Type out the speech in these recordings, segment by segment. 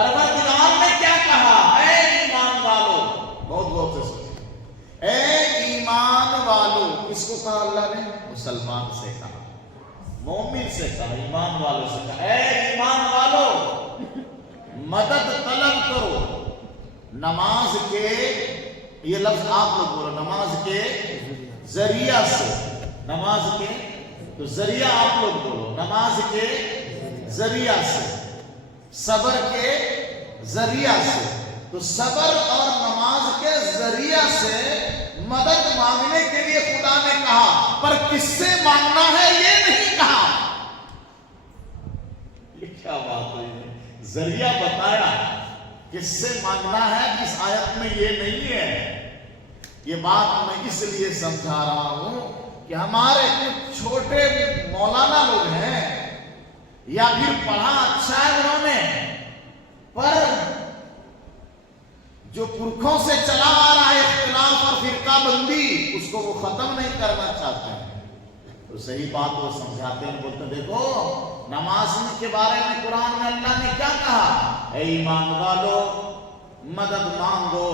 پروردگار نے کیا کہا؟ اے ایمان والو، بہت غور سے سنیں، اے ایمان والو، کس کو کہا اللہ نے؟ مسلمان سے کہا، مومن سے کہا، ایمان والوں سے کہا، اے ایمان والو مدد طلب کرو نماز کے، یہ لفظ آپ لوگ بولو، نماز کے ذریعہ سے، نماز کے تو ذریعہ آپ لوگ بولو، نماز کے ذریعہ سے، صبر کے ذریعہ سے، تو صبر اور نماز کے ذریعہ سے مدد مانگنے کے لیے خدا نے کہا، پر کس سے مانگنا ہے یہ نہیں کہا۔ یہ کیا بات ہے؟ ذریعہ بتایا، کس سے مانگنا ہے اس آیت میں یہ نہیں ہے۔ یہ بات میں اس لیے سمجھا رہا ہوں کہ ہمارے کچھ چھوٹے مولانا لوگ ہیں یا پھر پڑھا اچھا ہے انہوں نے، پر جو پرکھوں سے چلا آ رہا ہے اختلاف اور فرقہ بندی، اس کو وہ ختم نہیں کرنا چاہتے ہیں، تو صحیح بات وہ سمجھاتے ہیں، بولتے دیکھو نماز کے بارے میں قرآن میں اللہ نے کیا کہا؟ اے ایمان والو مدد مانگو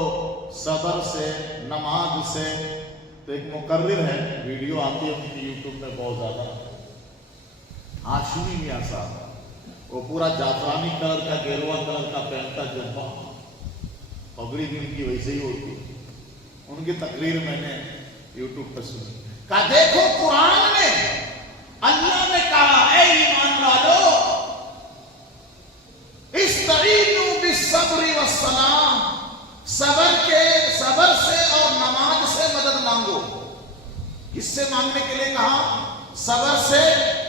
صبر سے، نماز سے۔ تو ایک مقرر ہے، ویڈیو آتی ہے ان کی یوٹیوب میں بہت زیادہ، ہاشمی میاں صاحب، وہ پورا جعفرانی کلر کا گیروا کلر کا پہنتا جبہ، پگڑی بھی ان کی ویسے ہی ہوتی ہے۔ ان کی تقریر میں نے یوٹیوب پر سنی، کہا دیکھو قرآن میں اللہ نے کہا اے ایمان والو استعینوا بالصبر والصلاۃ، صبر سے اور نماز سے مدد مانگو۔ کس سے مانگنے کے لیے کہا؟ صبر سے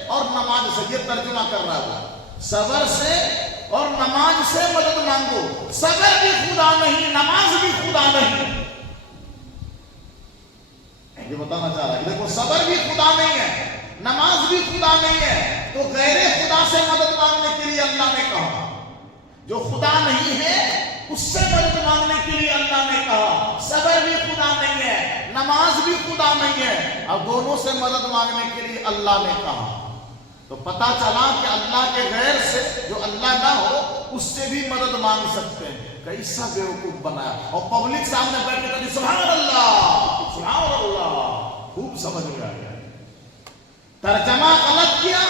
اور نماز سے، یہ ترجمہ کر رہا ہے، صبر سے اور نماز سے مدد مانگو۔ صبر بھی خدا نہیں، نماز بھی خدا نہیں، یہ بتانا چاہ رہا ہے۔ دیکھو صبر بھی خدا نہیں ہے، نماز بھی خدا نہیں ہے، تو غیر خدا سے مدد مانگنے کے لیے اللہ نے کہا۔ جو خدا نہیں ہے اس سے مدد مانگنے کے لیے اللہ نے کہا۔ صبر بھی خدا نہیں ہے، نماز بھی خدا نہیں ہے، اب دونوں سے مدد مانگنے کے لیے اللہ نے کہا۔ تو پتا چلا کہ اللہ کے غیر سے، جو اللہ نہ ہو اس سے بھی مدد مانگ سکتے ہیں۔ کیسا بیوقوف بنایا، اور پبلک سامنے بیٹھ کے کہتے سبحان اللہ سبحان اللہ، خوب سمجھ میں آ گیا۔ ترجمہ غلط کیا،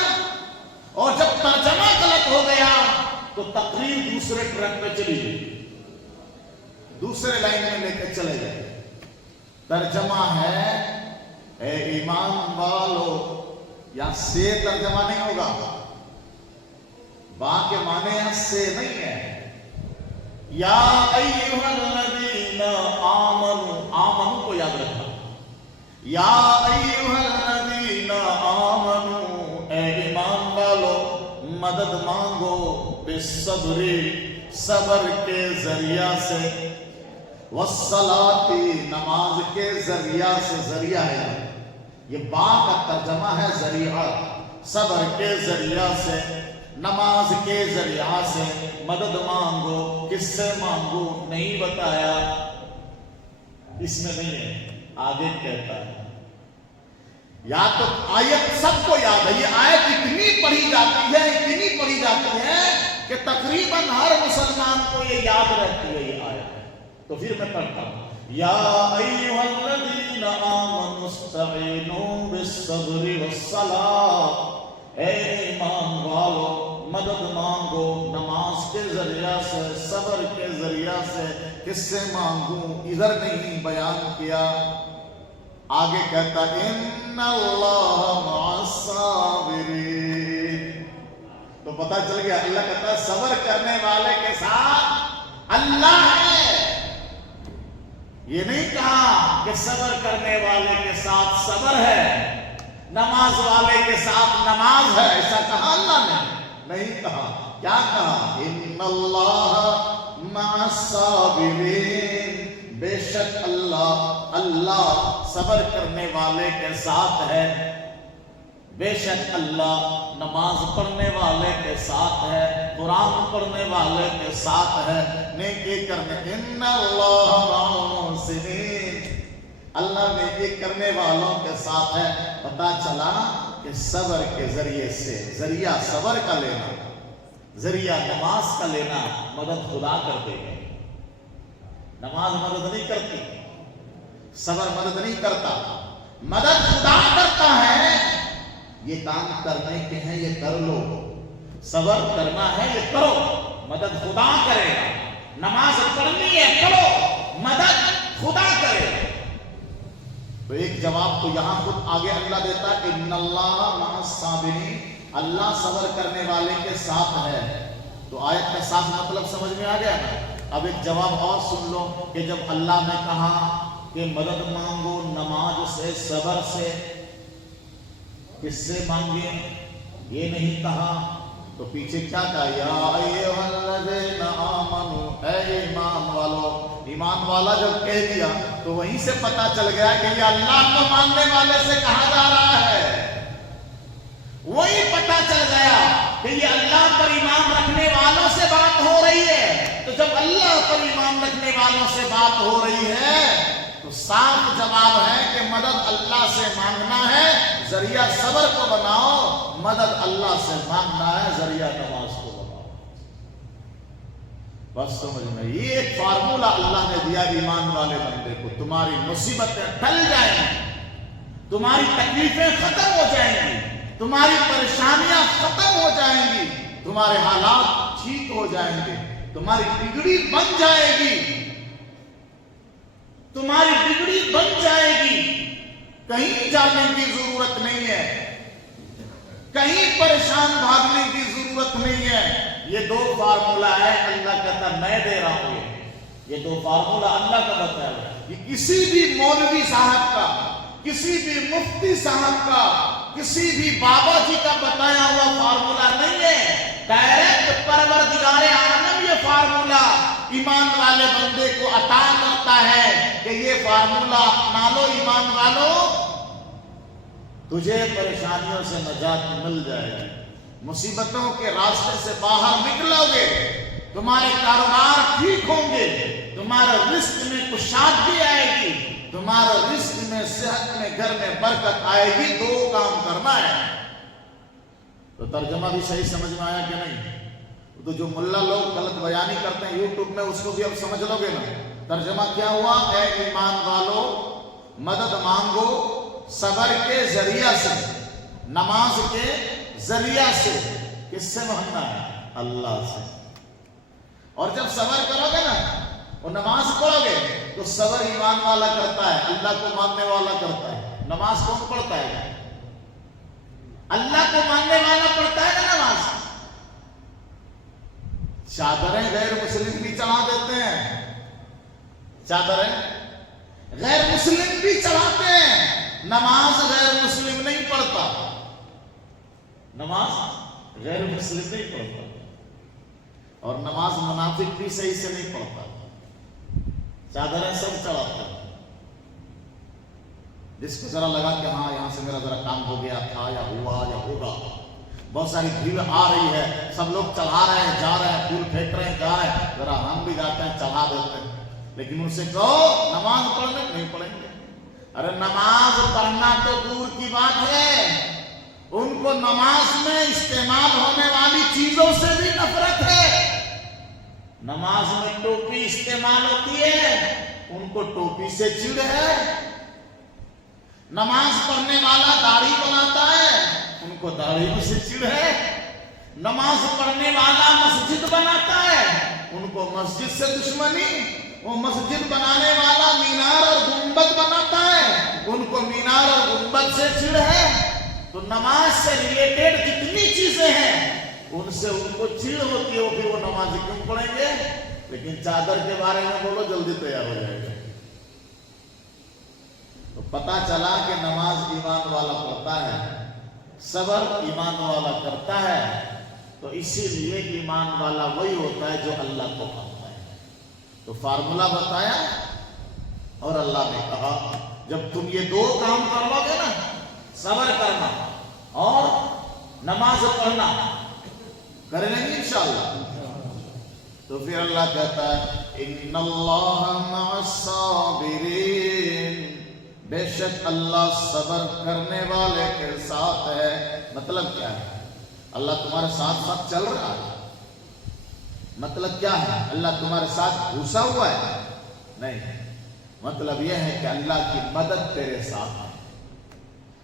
اور جب ترجمہ غلط ہو گیا تو تقریر دوسرے ٹریک پہ چلی گئی، دوسرے لائن میں لے کے چلے گئے۔ ترجمہ ہے اے ایمان والو، یا سے ترجمہ نہیں ہوگا، با کے معنی یہاں سے نہیں ہے۔ یا ایھا الذین آمنوا، آمنوا کو یاد رکھنا، یا ایھا الذین آمنوا، اے ایمان والو مدد مانگو، بالصبر، صبر کے ذریعہ سے، والصلاۃ، نماز کے ذریعہ سے، ذریعہ ہے یہ، با کا ترجمہ ہے ذریعہ، صبر کے ذریعہ سے، نماز کے ذریعہ سے مدد مانگو۔ کس سے مانگو نہیں بتایا، اس میں نہیں ہے، آگے کہتا ہے۔ یا تو آیت سب کو یاد ہے، یہ آیت اتنی پڑھی جاتی ہے، اتنی پڑھی جاتی ہے کہ تقریباً ہر مسلمان کو یہ یاد رہتی ہے یہ آیت۔ تو پھر میں پڑھتا ہوں، یا ایھا الذین آمنوا استعینوا بالصبر والصلاۃ، اے ایمان والو مدد مانگو نماز کے ذریعہ سے، صبر کے ذریعہ سے۔ کس سے مانگوں ادھر نہیں بیان کیا، آگے کہتا ان اللہ مع الصابرین، تو پتہ چل گیا اللہ کہتا ہے صبر کرنے والے کے ساتھ اللہ ہے۔ یہ نہیں کہا کہ صبر کرنے والے کے ساتھ صبر ہے، نماز والے کے ساتھ نماز ہے، ایسا کہا اللہ نے؟ نہیں کہا۔ کیا کہا؟ ان اللہ مع الصابرین، بے شک اللہ صبر کرنے والے کے ساتھ ہے، بے شک اللہ نماز پڑھنے والے کے ساتھ ہے، قرآن پڑھنے والے کے ساتھ ہے، نیکی کرنے، ان اللہ مع المحسنین، اللہ نیکی کرنے والوں کے ساتھ ہے۔ پتہ چلا کہ صبر کے ذریعے سے، ذریعہ صبر کا لینا، ذریعہ نماز کا لینا مدد خدا کر دے گا. نماز مدد نہیں کرتی، صبر مدد نہیں کرتا، مدد خدا کرتا ہے. یہ کام کرنے کے ہیں یہ کر لو، صبر کرنا ہے یہ کرو، مدد خدا کرے گا. نماز پڑھنی ہے کرو، مدد خدا کرے گا. تو ایک جواب تو یہاں خود آگے اللہ دیتا ہے، ان اللہ مع الصابرین، اللہ صبر کرنے والے کے ساتھ ہے. تو آیت کا صاف مطلب سمجھ میں آ گیا نا. اب ایک جواب اور سن لو کہ جب اللہ نے کہا کہ مدد مانگو نماز سے، صبر سے، کس سے مانگے؟ یہ نہیں کہا تو پیچھے کیا کہا؟ یا ایھا الذین آمنوا، اے ایمان والو. ایمان والا جب کہہ دیا تو وہیں سے پتا چل گیا کہ یہ اللہ کو ماننے والے سے کہا جا رہا ہے. وہی پتا چل گیا کہ یہ اللہ پر ایمان رکھنے والوں سے بات ہو رہی ہے. تو جب اللہ پر ایمان رکھنے والوں سے بات ہو رہی ہے تو صاف جواب ہے کہ مدد اللہ سے مانگنا ہے، ذریعہ صبر کو بناؤ. مدد اللہ سے مانگنا ہے، ذریعہ نماز کو بناؤ. بس سمجھ میں یہ ایک فارمولہ اللہ نے دیا ایمان والے بندے کو. تمہاری مصیبتیں ٹل جائیں گی، تمہاری تکلیفیں ختم ہو جائیں گی، تمہاری پریشانیاں ختم ہو جائیں گی، تمہارے حالات ٹھیک ہو جائیں گے، تمہاری بگڑی بن جائے گی، تمہاری بگڑی بن جائے گی. کہیں جانے کی ضرورت نہیں ہے، کہیں پریشان بھاگنے کی ضرورت نہیں ہے. یہ دو فارمولہ ہے، اللہ کہتا میں دے رہا ہوں. یہ دو فارمولہ اللہ کا بتایا ہے. یہ کسی بھی مولوی صاحب کا، کسی بھی مفتی صاحب کا، کسی بھی بابا جی کا بتایا ہوا فارمولہ نہیں ہے. ڈائریکٹ پروردگار عالم یہ فارمولہ ایمان والے بندے کو عطا کرتا ہے کہ یہ فارمولہ اپنا لو ایمان والو، تجھے پریشانیوں سے نجات مل جائے گی، مصیبتوں کے راستے سے باہر نکلو گے، تمہارے کاروبار ٹھیک ہوں گے، تمہارے رزق میں کشادگی آئے گی، تمہارے رزق میں، صحت میں، گھر میں برکت آئے گی. دو کام کرنا ہے. تو ترجمہ بھی صحیح سمجھ میں آیا کہ نہیں؟ تو جو ملا لوگ غلط بیانی کرتے ہیں یوٹیوب میں، اس کو بھی اب سمجھ لو گے نا. ترجمہ کیا ہوا؟ اے ایمان والو مدد مانگو صبر کے ذریعہ سے، نماز کے ذریعہ سے. کس سے مانگنا ہے؟ اللہ سے. اور جب صبر کرو گے نا اور نماز پڑھو گے تو صبر ایمان والا کرتا ہے، اللہ کو ماننے والا کرتا ہے. نماز کون پڑھتا ہے؟ اللہ کو ماننے والا پڑھتا ہے نا نماز. چادریں غیر مسلم بھی چڑھا دیتے ہیں، چادریں غیر مسلم بھی چڑھاتے ہیں. نماز غیر مسلم نہیں پڑھتا، نماز غیر مسلم نہیں پڑھتا. اور نماز منافق بھی صحیح سے نہیں پڑھتا. چادریں سب چڑھاتے ہیں. جس کو ذرا لگا کہ ہاں یہاں سے میرا ذرا کام ہو گیا تھا یا ہوا یا ہوگا، بہت ساری بھیڑ آ رہی ہے، سب لوگ چڑھا رہے ہیں، جا رہے ہیں، پھول پھینک رہے ہیں، جا رہے ہیں، ذرا ہم بھی جاتے ہیں چڑھا دیتے ہیں. لیکن ان سے کہو نماز پڑھنے نہیں پڑھیں گے. ارے نماز پڑھنا تو دور کی بات ہے، ان کو نماز میں استعمال ہونے والی چیزوں سے بھی نفرت ہے. نماز میں ٹوپی استعمال ہوتی ہے، ان کو ٹوپی سے چڑ ہے. نماز پڑھنے والا داڑھی بناتا ہے، ان کو داڑھی سے چڑ ہے. نماز پڑھنے والا مسجد بناتا ہے، ان کو مسجد سے دشمنی. وہ مسجد بنانے والا مینار اور گنبد بناتا ہے، ان کو مینار اور گنبد سے چڑ ہے. تو نماز سے ریلیٹڈ جتنی چیزیں ہیں ان سے ان کو چڑ ہوتی ہے، وہ پھر وہ نماز کیوں پڑھیں گے؟ لیکن چادر کے بارے میں بولو جلدی تیار ہو جائے گا. تو پتا چلا کہ نماز ایمان والا پڑھتا ہے، صبر ایمان والا کرتا ہے. تو اسی لیے ایمان والا وہی ہوتا ہے جو اللہ کو مانتا ہے. تو فارمولہ بتایا اور اللہ نے کہا جب تم یہ دو کام کر لو گے نا، صبر کرنا اور نماز پڑھنا، کریں گے انشاءاللہ، تو پھر اللہ کہتا ہے ان اللہ مع الصابرین، بے شک اللہ صبر کرنے والے کے ساتھ ہے. مطلب کیا ہے؟ اللہ تمہارے ساتھ ساتھ چل رہا ہے. مطلب کیا ہے؟ اللہ تمہارے ساتھ گھسا ہوا ہے؟ نہیں، مطلب یہ ہے کہ اللہ کی مدد تیرے ساتھ ہے،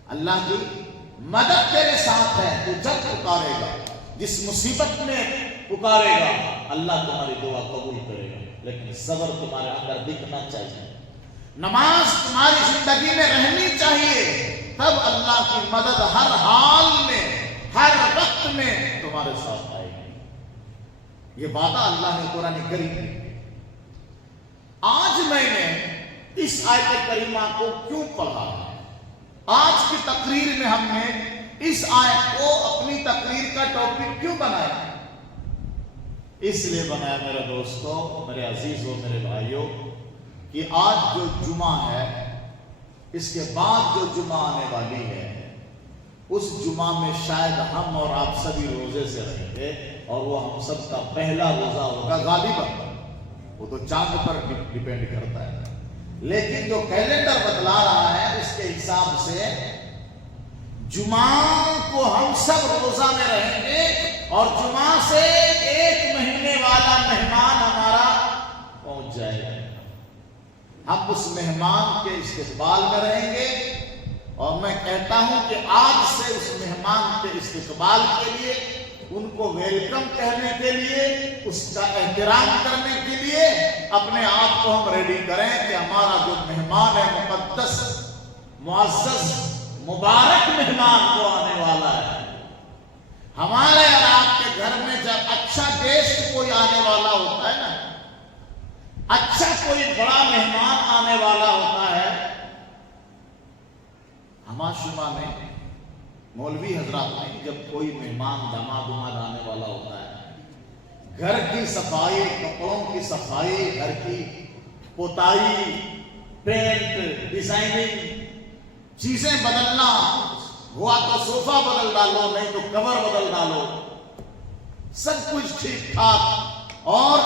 اللہ کی مدد تیرے ساتھ ہے۔ تو جب پکارے گا، جس مصیبت میں پکارے گا، اللہ تمہاری دعا قبول کرے گا، لیکن صبر تمہارے اندر دکھنا چاہیے، نماز تمہاری زندگی میں رہنی چاہیے، تب اللہ کی مدد ہر حال میں، ہر وقت میں تمہارے ساتھ آئے گی۔ یہ وعدہ اللہ نے قرآن کریم میں۔ آج میں نے اس آیت کریمہ کو کیوں پڑھا ہے؟ آج کی تقریر میں ہم نے اس آیت کو اپنی تقریر کا ٹاپک کیوں بنایا؟ اس لیے بنایا میرے دوستو، میرے عزیزوں، میرے بھائیوں، کہ آج جو جمعہ ہے، اس کے بعد جو جمعہ آنے والی ہے، اس جمعہ میں شاید ہم اور آپ سبھی روزے سے رہیں گے، اور وہ ہم سب کا پہلا روزہ ہوگا غالباً، وہ تو چاند پر ڈیپینڈ کرتا ہے، لیکن جو کیلنڈر بتلا رہا ہے اس کے حساب سے جمعہ کو ہم سب روزہ میں رہیں گے، اور جمعہ سے ایک مہینے والا مہمان ہمارا پہنچ جائے گا۔ ہم اس مہمان کے استقبال میں رہیں گے، اور میں کہتا ہوں کہ آج سے اس مہمان کے استقبال کے لیے، ان کو ویلکم کہنے کے لیے، اس کا احترام کرنے کے لیے اپنے آپ کو ہم ریڈی کریں کہ ہمارا جو مہمان ہے، مقدس، معزز، مبارک مہمان وہ آنے والا ہے۔ ہمارے اور آپ کے گھر میں جب اچھا گیسٹ کوئی آنے والا ہوتا ہے نا، اچھا کوئی بڑا مہمان آنے والا ہوتا ہے، ہماشما میں مولوی حضرات میں جب کوئی مہمان داماد آنے والا ہوتا ہے، گھر کی صفائی، کپڑوں کی صفائی، گھر کی پوتائی، پینٹ، ڈیزائننگ، چیزیں بدلنا، ہوا تو صوفہ بدل ڈالو، نہیں تو کور بدل ڈالو، سب کچھ ٹھیک ٹھاک۔ اور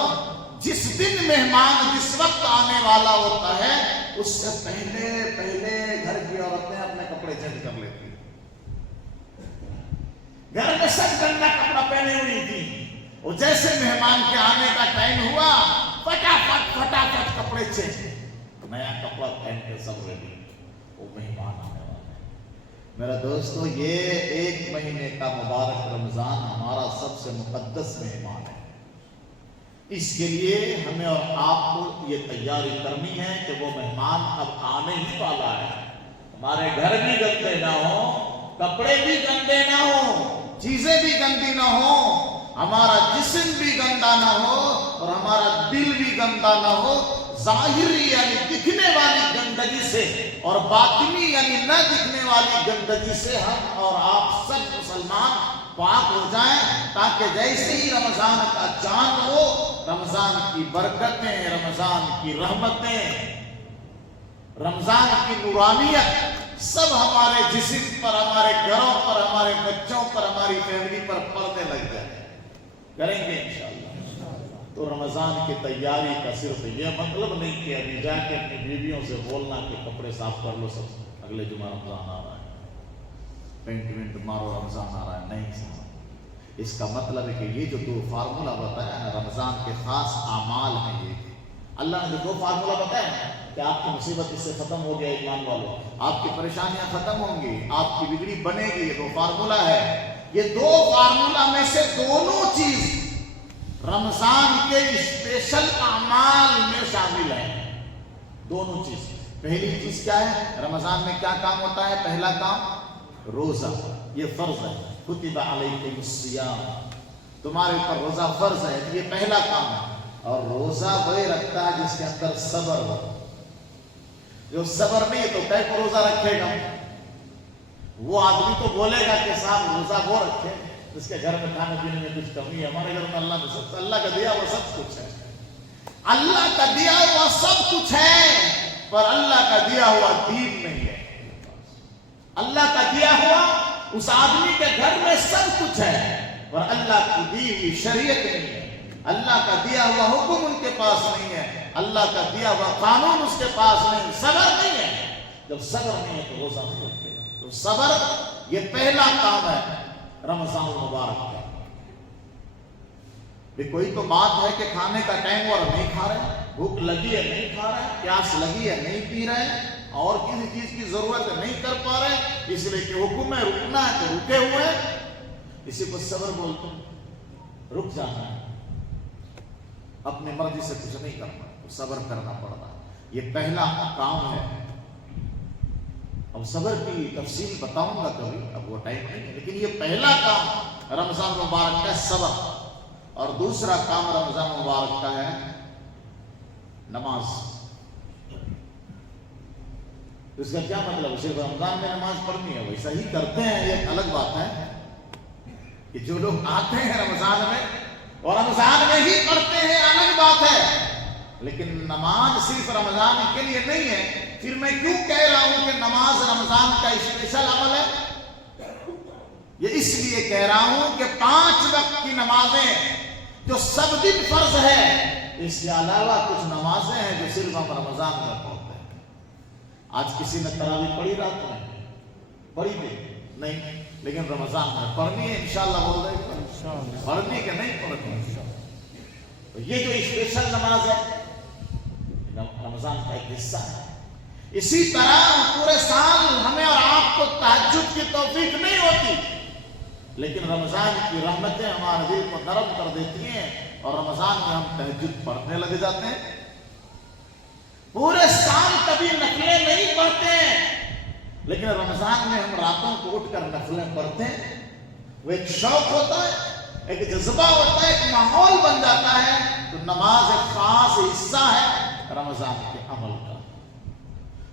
جس دن مہمان جس وقت آنے والا ہوتا ہے، اس سے پہلے گھر کی عورتیں اپنے کپڑے چینج کر لیتی ہیں۔ گھر میں سب گندا کپڑا پہنے ہوئی تھی، اور جیسے مہمان کے آنے کا ٹائم ہوا، فٹافٹ کپڑے چینج، نیا کپڑا پہن کے سب ریڈی، وہ مہمان آنے والا ہے۔ میرا دوستو، یہ ایک مہینے کا مبارک رمضان ہمارا سب سے مقدس مہمان ہے۔ اس کے لیے ہمیں اور آپ کو یہ تیاری کرنی ہے کہ وہ مہمان اب آنے ہی والا ہے، ہمارے گھر بھی گندے نہ ہوں، کپڑے بھی گندے نہ ہوں، چیزیں بھی گندی نہ ہوں، ہمارا جسم بھی گندا نہ ہو، اور ہمارا دل بھی گندا نہ ہو۔ ظاہری یعنی دکھنے والی گندگی سے، اور باطنی یعنی نہ دکھنے والی گندگی سے ہم اور آپ سب مسلمان پاک ہو جائیں، تاکہ جیسے ہی رمضان کا چاند ہو، رمضان کی برکتیں، رمضان کی رحمتیں، رمضان کی نورانیت سب ہمارے جسم پر، ہمارے گھروں پر، ہمارے بچوں پر، ہماری فیملی پر پڑنے لگ جائے۔ کریں گے انشاءاللہ۔ تو رمضان کی تیاری کا صرف یہ مطلب نہیں کہ ابھی جا کے اپنی بیویوں سے بولنا کہ کپڑے صاف کر لو، سب اگلے جمعہ رمضان آ رہا ہے، پینٹ وینٹ مارو، رمضان آ رہا ہے، نہیں صاحب۔ اس کا مطلب ہے کہ یہ جو دو فارمولہ بتایا ہے رمضان کے خاص اعمال ہیں، یہ اللہ نے جو دو فارمولہ بتایا ہے کہ آپ کی مصیبت اس سے ختم ہو گیا، ایمان والو، آپ کی پریشانیاں ختم ہوں گی، آپ کی بگڑی بنے گی، یہ دو فارمولہ ہے۔ یہ دو فارمولہ میں سے دونوں چیز رمضان کے اسپیشل اعمال میں شامل ہیں، دونوں چیز۔ پہلی چیز کیا ہے؟ رمضان میں کیا کام ہوتا ہے؟ پہلا کام روزہ، یہ فرض ہے، کتب علیکم الصیام، تمہارے اوپر روزہ فرض ہے، یہ پہلا کام ہے۔ اور روزہ وہی رکھتا ہے جس کے اندر صبر ہو، جو صبر نہیں ہے تو کئی کو روزہ رکھے گا؟ وہ آدمی تو بولے گا کہ صاحب روزہ وہ رکھے جس کے گھر میں کھانے پینے میں کچھ کمی ہے، ہمارے گھر میں اللہ نے سب، اللہ کا دیا ہوا سب کچھ ہے، اللہ کا دیا ہوا سب کچھ ہے، پر اللہ کا دیا ہوا دین نہیں ہے۔ اللہ کا دیا ہوا اس آدمی کے گھر میں سب کچھ ہے، پر اللہ کی دی ہوئی شریعت نہیں ہے، اللہ کا دیا ہوا حکم ان کے پاس نہیں ہے، اللہ کا دیا ہوا قانون اس کے پاس نہیں، صبر نہیں ہے۔ جب صبر نہیں ہے تو روزہ نہیں رکھے گا۔ تو صبر یہ پہلا کام ہے رمضان المبارک کا۔ کوئی تو بات ہے کہ کھانے کا ٹائم اور نہیں کھا رہے، بھوک لگی ہے نہیں کھا رہے، پیاس لگی ہے نہیں پی رہے، اور کسی چیز کی ضرورت نہیں کر پا رہے، اس لیے کہ حکم ہے رکنا ہے تو رکے ہوئے ہیں۔ اسی کو صبر بولتے ہیں، رک جانا ہے، اپنی مرضی سے کچھ نہیں کرنا، صبر کرنا پڑتا ہے۔ یہ پہلا کام ہے۔ اب صبر کی تفصیل بتاؤں گا کبھی، اب وہ ٹائم نہیں ہے، لیکن یہ پہلا کام رمضان مبارک کا صبر، اور دوسرا کام رمضان مبارک کا ہے نماز۔ اس کا کیا مطلب؟ صرف رمضان میں نماز پڑھنی ہے، ویسا ہی کرتے ہیں، یہ ایک الگ بات ہے کہ جو لوگ آتے ہیں رمضان میں اور رمضان میں ہی پڑھتے ہیں، الگ بات ہے، لیکن نماز صرف رمضان کے لیے نہیں ہے۔ پھر میں کیوں کہہ رہا ہوں کہ نماز رمضان کا اسپیشل عمل ہے؟ یہ اس لیے کہہ رہا ہوں کہ 5 وقت کی نمازیں جو سب دن فرض ہے، اس کے علاوہ کچھ نمازیں ہیں جو صرف ہم رمضان میں پڑھتے ہیں۔ آج کسی نے تراویح پڑھی رات میں؟ پڑھی تھی؟ نہیں، لیکن رمضان میں پڑھنی ہے، انشاءاللہ بول رہے ہیں، پڑھنی کہ نہیں پڑھنی؟ تو یہ جو اسپیشل نماز ہے رمضان کا ایک حصہ ہے۔ اسی طرح پورے سال ہمیں اور آپ کو تہجد کی توفیق نہیں ہوتی، لیکن رمضان کی رحمتیں ہمارے دل کو نرم کر دیتی ہیں، اور رمضان میں ہم تہجد پڑھنے لگ جاتے ہیں۔ پورے سال کبھی نفلیں نہیں پڑھتے ہیں، لیکن رمضان میں ہم راتوں کو اٹھ کر نفلیں پڑھتے ہیں۔ وہ ایک شوق ہوتا ہے، ایک جذبہ ہوتا ہے، ایک ماحول بن جاتا ہے۔ تو نماز ایک خاص حصہ ہے رمضان کے عمل کا۔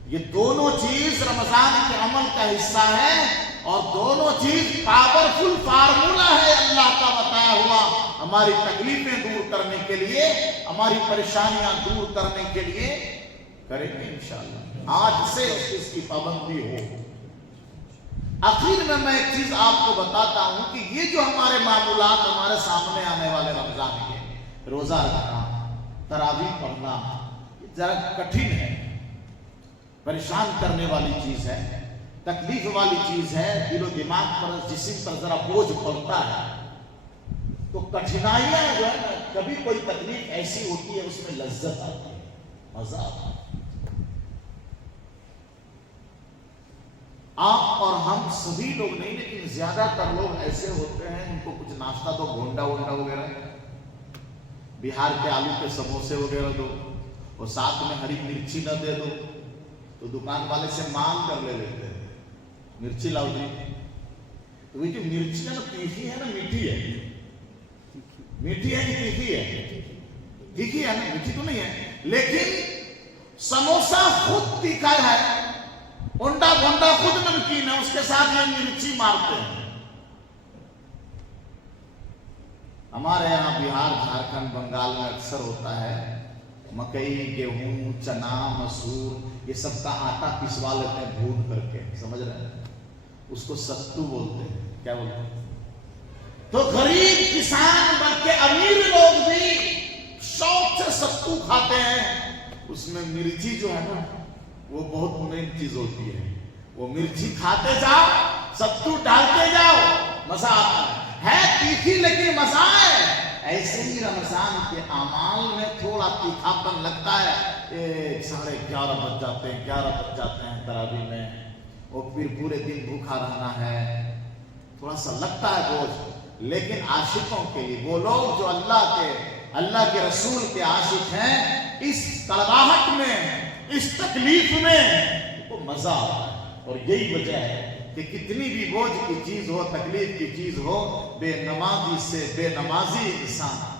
یہ دونوں چیز رمضان کے عمل کا حصہ ہے، اور دونوں چیز پاورفل فارمولا ہے اللہ کا بتایا ہوا، ہماری تکلیفیں دور کرنے کے لیے، ہماری پریشانیاں دور کرنے کے لیے کریں گے انشاءاللہ۔ آج سے اس چیز کی پابندی ہو۔ آخر میں ایک چیز آپ کو بتاتا ہوں کہ یہ جو ہمارے معمولات ہمارے سامنے آنے والے رمضان کے، روزہ رکھنا، تراویح پڑھنا، ذرا کٹھن ہے، پریشان کرنے والی چیز ہے، تکلیف والی چیز ہے، دل و دماغ پر، جسم پر ذرا بوجھ پڑتا ہے۔ تو کٹھنائیاں جو ہے نا، کبھی کوئی تکلیف ایسی ہوتی ہے اس میں لذت آتی ہے، مزہ آتا ہے۔ آپ اور ہم سبھی لوگ نہیں، لیکن زیادہ تر لوگ ایسے ہوتے ہیں، ان کو کچھ ناشتہ دو، گونڈا وونڈا وغیرہ، بہار کے آلو کے سموسے وغیرہ دو، اور ساتھ میں ہری مرچی نہ دے دو تو دکان والے سے مانگ کر لے لیتے ہیں، مرچی لاؤ جی۔ تو وہ جو مرچی ہے نا، تیکھی ہے نا میٹھی ہے؟ میٹھی ہے کہ تیکھی ہے؟ تیکھی ہے نا، میٹھی تو نہیں ہے، لیکن سموسا خود تیکھا ہے، انڈا بھونڈا خود نمکین ہے، اس کے ساتھ یہ مرچی مارتے ہیں۔ ہمارے یہاں بہار، جھارکھنڈ، بنگال میں اکثر ہوتا ہے، مکئی، گیہوں، چنا، مسور، یہ سب کا آٹا پسوا لیتے ہیں بھون کر کے، سمجھ رہے ہیں؟ اس کو ستو بولتے ہیں۔ کیا بولتے ہیں؟ تو غریب کسان بلکہ امیر لوگ بھی شوق سے ستو کھاتے ہیں۔ اس میں مرچی جو ہے نا، وہ بہت مین چیز ہوتی ہے۔ وہ مرچی کھاتے جاؤ، ستو ڈالتے جاؤ، مزہ آتا ہے تیکھی لیکن مزہ ہے۔ ایسے ہی رمضان کے اعمال میں تھوڑا تیکھاپن لگتا ہے، 11:30 بج جاتے ہیں، 11 بج جاتے ہیں تراویح میں، اور پھر پورے دن بھوکا رہنا ہے، تھوڑا سا لگتا ہے بوجھ۔ لیکن عاشقوں کے لیے، وہ لوگ جو اللہ کے رسول کے عاشق ہیں، اس کڑواہٹ میں، اس تکلیف میں کو مزہ آتا ہے۔ اور یہی وجہ ہے کہ کتنی بھی بوجھ کی چیز ہو، تکلیف کی چیز ہو، بے نمازی انسان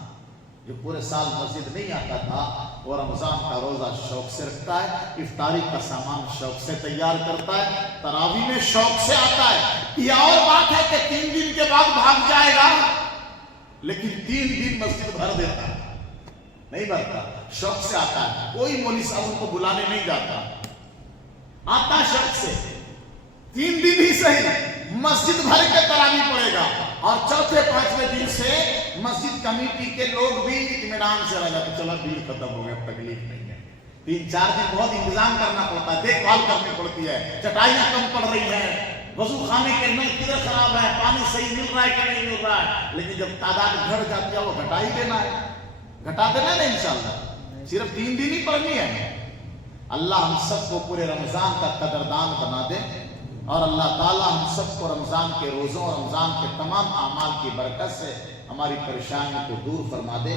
جو پورے سال مسجد نہیں آتا تھا، وہ رمضان کا روزہ شوق سے رکھتا ہے، افطاری کا سامان شوق سے تیار کرتا ہے، تراویح میں شوق سے آتا ہے۔ یہ اور بات ہے کہ 3 دن کے بعد بھاگ جائے گا، لیکن 3 دن مسجد بھر دیتا ہے، نہیں بھرتا، شوق سے آتا ہے۔ کوئی مولوی صاحب ان کو بلانے نہیں جاتا، آتا شوق سے، 3 دن ہی صحیح مسجد بھر کے تراویح پڑے گا، اور چوتھے 5ویں دن سے مسجد کمیٹی کے لوگ بھی اطمینان سے رہ جاتے، چلو دن ختم ہو گیا، تکلیف نہیں ہے۔ 3-4 دن بہت انتظام کرنا پڑتا ہے، دیکھ بھال کرنی پڑتی ہے، چٹائیاں کم پڑ رہی ہیں، وضو خانے کے نل کدھر خراب ہے، پانی صحیح مل رہا ہے کہ نہیں مل رہا ہے، لیکن جب تعداد گھٹ جاتی ہے وہ گھٹا ہی دینا ہے، گھٹا دینا ہے انشاءاللہ، صرف 3 دن ہی پڑھنی ہے۔ اللہ ہم سب کو پورے رمضان کا قدردان بنا دے، اور اللہ تعالیٰ ہم سب کو رمضان کے روزوں اور رمضان کے تمام اعمال کی برکت سے ہماری پریشانیوں کو دور فرما دے۔